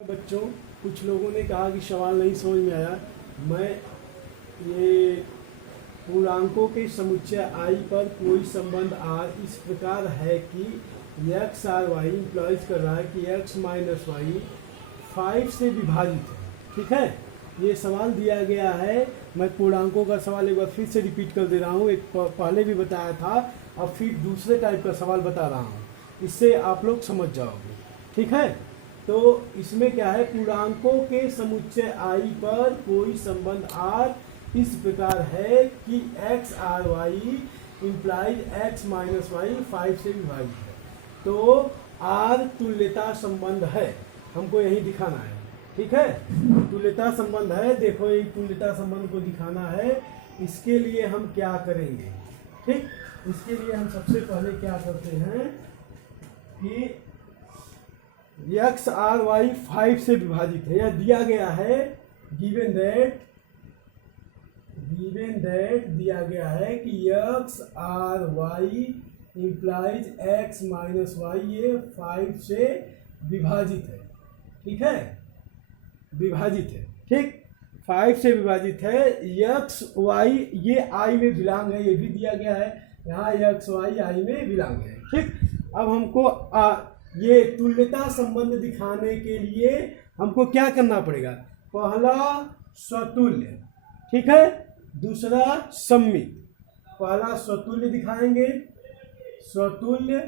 बच्चों, कुछ लोगों ने कहा कि सवाल नहीं समझ में आया। मैं ये पूर्णांकों के समुच्चय आई पर कोई संबंध आर इस प्रकार है कि एक्स आर वाई इम्प्लॉइज कर रहा है कि एक्स माइनस वाई 5 से विभाजित है। ठीक है, ये सवाल दिया गया है। मैं पूर्णांकों का सवाल एक बार फिर से रिपीट कर दे रहा हूँ। एक पहले भी बताया था, अब फिर दूसरे टाइप का सवाल बता रहा हूँ, इससे आप लोग समझ जाओगे। ठीक है, तो इसमें क्या है, पूर्णांकों के समुच्चय आई पर कोई संबंध आर इस प्रकार है कि x R y implies x minus y 5 से विभाजित है। तो आर तुल्यता संबंध है, हमको यही दिखाना है। ठीक है, तुल्यता संबंध है। देखो, ये तुल्यता संबंध को दिखाना है। इसके लिए हम क्या करेंगे? ठीक, इसके लिए हम सबसे पहले क्या करते हैं कि एक्स आर वाई 5 से विभाजित है। यह दिया गया है, गिवन दैट दिया गया है कि x R y implies x minus y ये 5 से विभाजित है। ठीक है, विभाजित है। ठीक, 5 से विभाजित है। एक्स वाई ये आई में बिलोंग है, ये भी दिया गया है। यहाँ एक्स वाई आई में बिलोंग है। ठीक, अब हमको ये तुल्यता संबंध दिखाने के लिए हमको क्या करना पड़ेगा? पहला स्वतुल्य, ठीक है, दूसरा सम्मित। पहला स्वतुल्य दिखाएंगे, स्वतुल्य,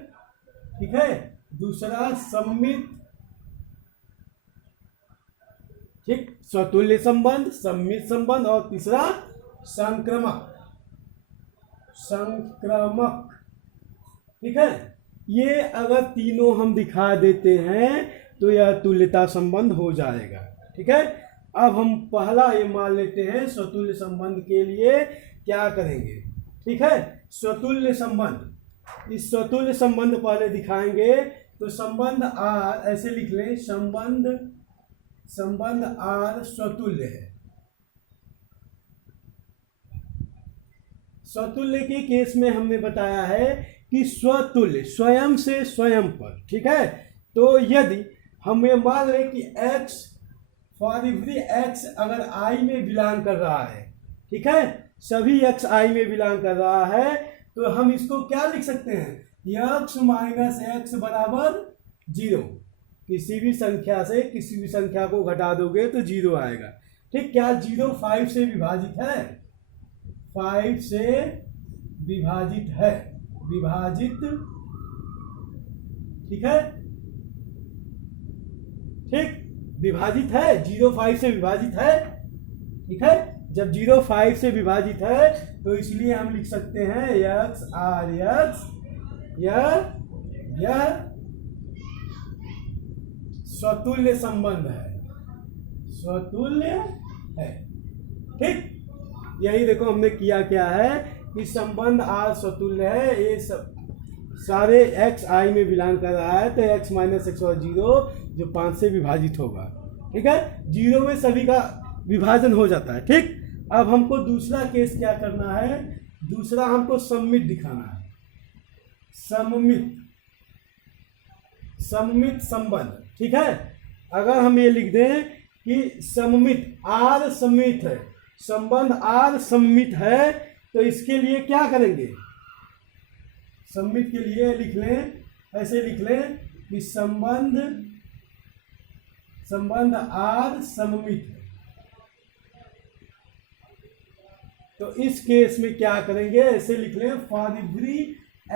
ठीक है, दूसरा सम्मित। ठीक, स्वतुल्य संबंध, सम्मित संबंध, और तीसरा संक्रमक। ठीक है, ये अगर तीनों हम दिखा देते हैं तो यह तुल्यता संबंध हो जाएगा। ठीक है, अब हम पहला ये मान लेते हैं। स्वतुल्य संबंध के लिए क्या करेंगे? ठीक है, स्वतुल्य संबंध, इस स्वतुल्य संबंध पहले दिखाएंगे। तो संबंध आर ऐसे लिख लें, संबंध आर स्वतुल्य है। स्वतुल्य के केस में हमने बताया है कि स्वतुल्य स्वयं से स्वयं पर। ठीक है, तो यदि हम ये मान लें कि x फॉर एवरी x अगर I में बिलोंग कर रहा है, ठीक है, सभी x I में बिलोंग कर रहा है, तो हम इसको क्या लिख सकते हैं? x माइनस एक्स बराबर 0। किसी भी संख्या से किसी भी संख्या को घटा दोगे तो 0 आएगा। ठीक, क्या 0 5 से विभाजित है? 5 से विभाजित है, विभाजित। ठीक है, ठीक, विभाजित है, 0 5 से विभाजित है। ठीक है, जब 0 5 से विभाजित है तो इसलिए हम लिख सकते हैं एक्स आर एक्स, यह स्वतुल्य संबंध है, स्वतुल्य है। ठीक, यही देखो हमने किया क्या है कि संबंध आर स्वतुल्य है। ये सब सारे एक्स आई में बिलोंग कर रहा है, तो एक्स माइनस एक्स और 0 जो 5 से विभाजित होगा। ठीक है, 0 में सभी का विभाजन हो जाता है। ठीक, अब हमको दूसरा केस क्या करना है? दूसरा हमको सम्मित दिखाना है, सम्मित संबंध। ठीक है, अगर हम ये लिख दें कि सम्मित आर सम्मित है, संबंध आर सम्मित है, तो इसके लिए क्या करेंगे? सम्मित के लिए लिख लें, ऐसे लिख लें कि संबंध आर सम्मित है। तो इस केस में क्या करेंगे? ऐसे लिख लें, for every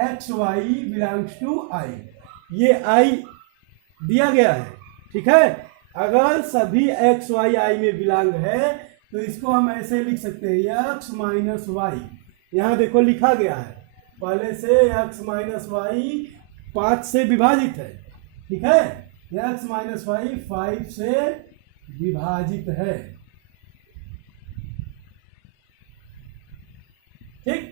x Y belongs to I. ये आई दिया गया है। ठीक है, अगर सभी एक्स वाई आई में बिलोंग है तो इसको हम ऐसे लिख सकते हैं, एक्स माइनस वाई। यहाँ देखो लिखा गया है पहले से, एक्स माइनस वाई 5 से विभाजित है। ठीक है, एक्स माइनस वाई 5 से विभाजित है। ठीक,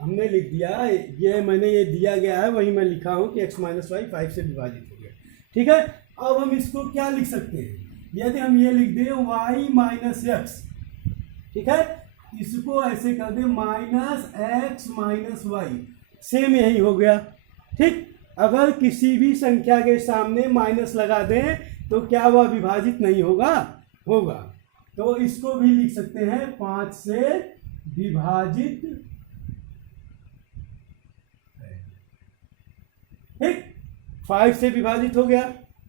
हमने लिख दिया, ये मैंने ये दिया गया है, वही मैं लिखा हूं कि एक्स माइनस वाई 5 से विभाजित हो गया। ठीक है, अब हम इसको क्या लिख सकते हैं? यदि हम ये लिख दें वाई माइनस एक्स, ठीक है, इसको ऐसे कर दे minus X minus Y, same यही हो गया। ठीक, अगर किसी भी संख्या के सामने माइनस लगा दें तो क्या वह विभाजित नहीं होगा? होगा। तो इसको भी लिख सकते हैं 5 से विभाजित है। ठीक, 5 से विभाजित हो गया।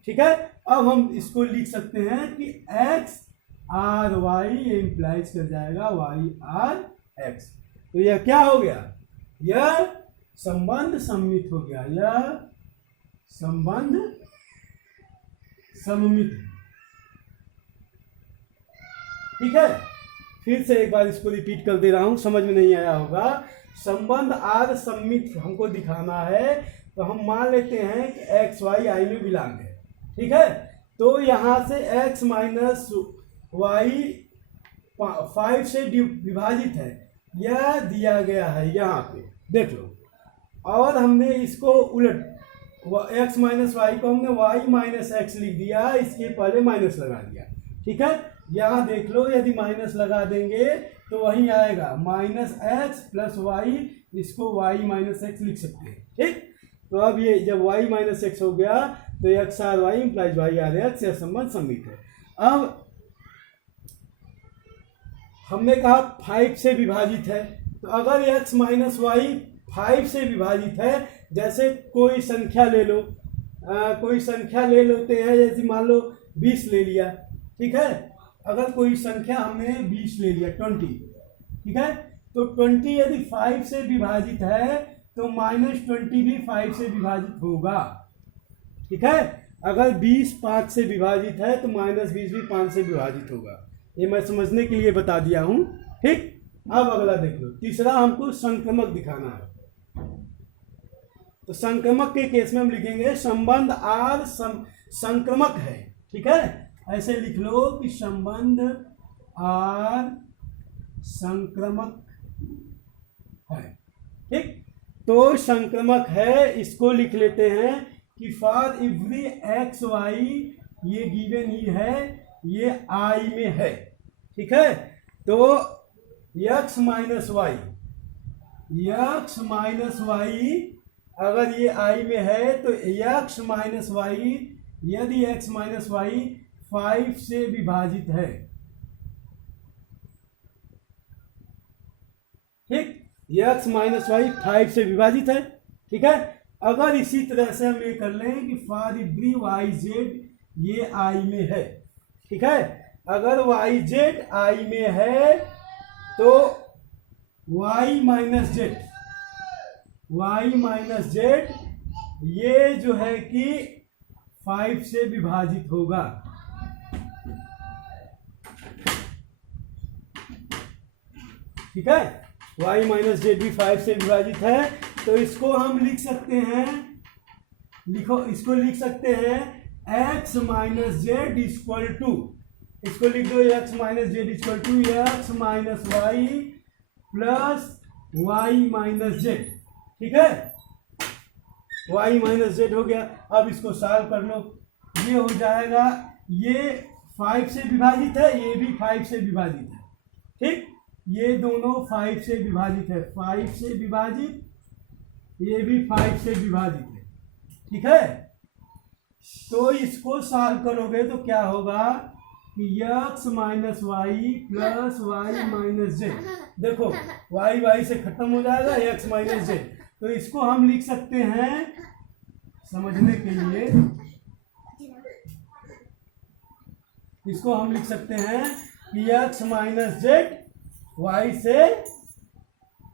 ठीक है, अब हम इसको लिख सकते हैं कि x आर वाई, ये इंप्लाइज कर जाएगा y आर x। तो यह क्या हो गया? यह संबंध सम्मित हो गया, यह संबंध सममित। ठीक है, फिर से एक बार इसको रिपीट कर दे रहा हूं, समझ में नहीं आया होगा। संबंध आर सम्मित हमको दिखाना है, तो हम मान लेते हैं कि एक्स वाई आई में बिलोंग है। ठीक है, तो यहां से x माइनस वाई 5 से विभाजित है, यह दिया गया है यहाँ पे, देख लो। और हमने इसको उलट, x माइनस वाई को हमने y माइनस एक्स लिख दिया, इसके पहले माइनस लगा दिया। ठीक है, यहाँ देख लो, यदि माइनस लगा देंगे तो वही आएगा माइनस एक्स प्लस वाई, इसको y माइनस एक्स लिख सकते हैं। ठीक, तो अब ये जब y माइनस एक्स हो गया तो x R y implies y R x, यह संबंध सम्मित है। अब हमने कहा 5 से विभाजित है, तो अगर x माइनस वाई 5 से विभाजित है, जैसे कोई संख्या ले लो, कोई संख्या ले लेते हैं, जैसे मान लो 20 ले लिया। ठीक है, अगर कोई संख्या हमने 20 ले लिया, 20। ठीक है, तो 20 यदि 5 से विभाजित है तो -20 भी 5 से विभाजित होगा। ठीक है, अगर 20 5 से विभाजित है तो -20 भी 5 से विभाजित होगा। ये मैं समझने के लिए बता दिया हूं। ठीक, अब अगला देख लो, तीसरा हमको संक्रमक दिखाना है। तो संक्रमक के केस में हम लिखेंगे संबंध आर संक्रमक है। ठीक है, ऐसे लिख लो कि संबंध आर संक्रमक है। ठीक, तो संक्रमक है, इसको लिख लेते हैं कि फॉर एवरी एक्स वाई, ये गिवन ही है, ये आई में है। ठीक है, तो x minus y, x minus y अगर ये आई में है तो x माइनस वाई, यदि x माइनस वाई 5 से विभाजित है। ठीक, x माइनस वाई 5 से विभाजित है। ठीक है, अगर इसी तरह से हम ये कर लें कि फॉर एवरी वाई जेड, ये आई में है। ठीक है, अगर वाई जेड आई में है तो y minus z, y minus z ये जो है कि 5 से विभाजित होगा। ठीक है, y माइनस जेड भी 5 से विभाजित है, तो इसको हम लिख सकते हैं, लिखो, इसको लिख सकते हैं x minus z equal to, इसको लिख दो x minus z equal to x minus y plus y minus z. ठीक है, y माइनस जेड हो गया। अब इसको सॉल्व कर लो, ये हो जाएगा, ये 5 से विभाजित है, ये भी 5 से विभाजित है। ठीक, ये दोनों 5 से विभाजित है, 5 से विभाजित, ये भी 5 से विभाजित है। ठीक है, तो इसको सॉल्व करोगे तो क्या होगा कि x minus y plus y minus z, देखो y से खत्म हो जाएगा, x माइनस जेड। तो इसको हम लिख सकते हैं समझने के लिए, इसको हम लिख सकते हैं कि x माइनस जेड y से,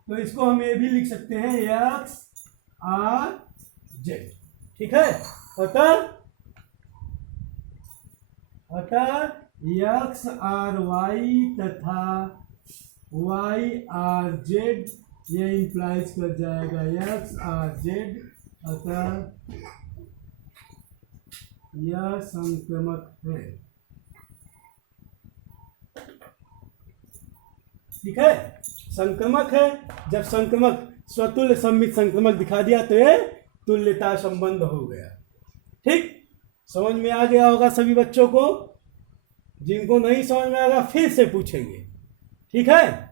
तो इसको हम ये भी लिख सकते हैं x आर जेड। ठीक है, अतः x आर वाई तथा y आर जेड, ये इंप्लाइज कर जाएगा x आर जेड, अतः यह संक्रमक है। ठीक है, संक्रमक है। जब संक्रमक स्वतुल्य सम्मित संक्रमक दिखा दिया तो ये तुल्यता संबंध हो गया। ठीक, समझ में आ गया होगा सभी बच्चों को। जिनको नहीं समझ में आएगा फिर से पूछेंगे। ठीक है।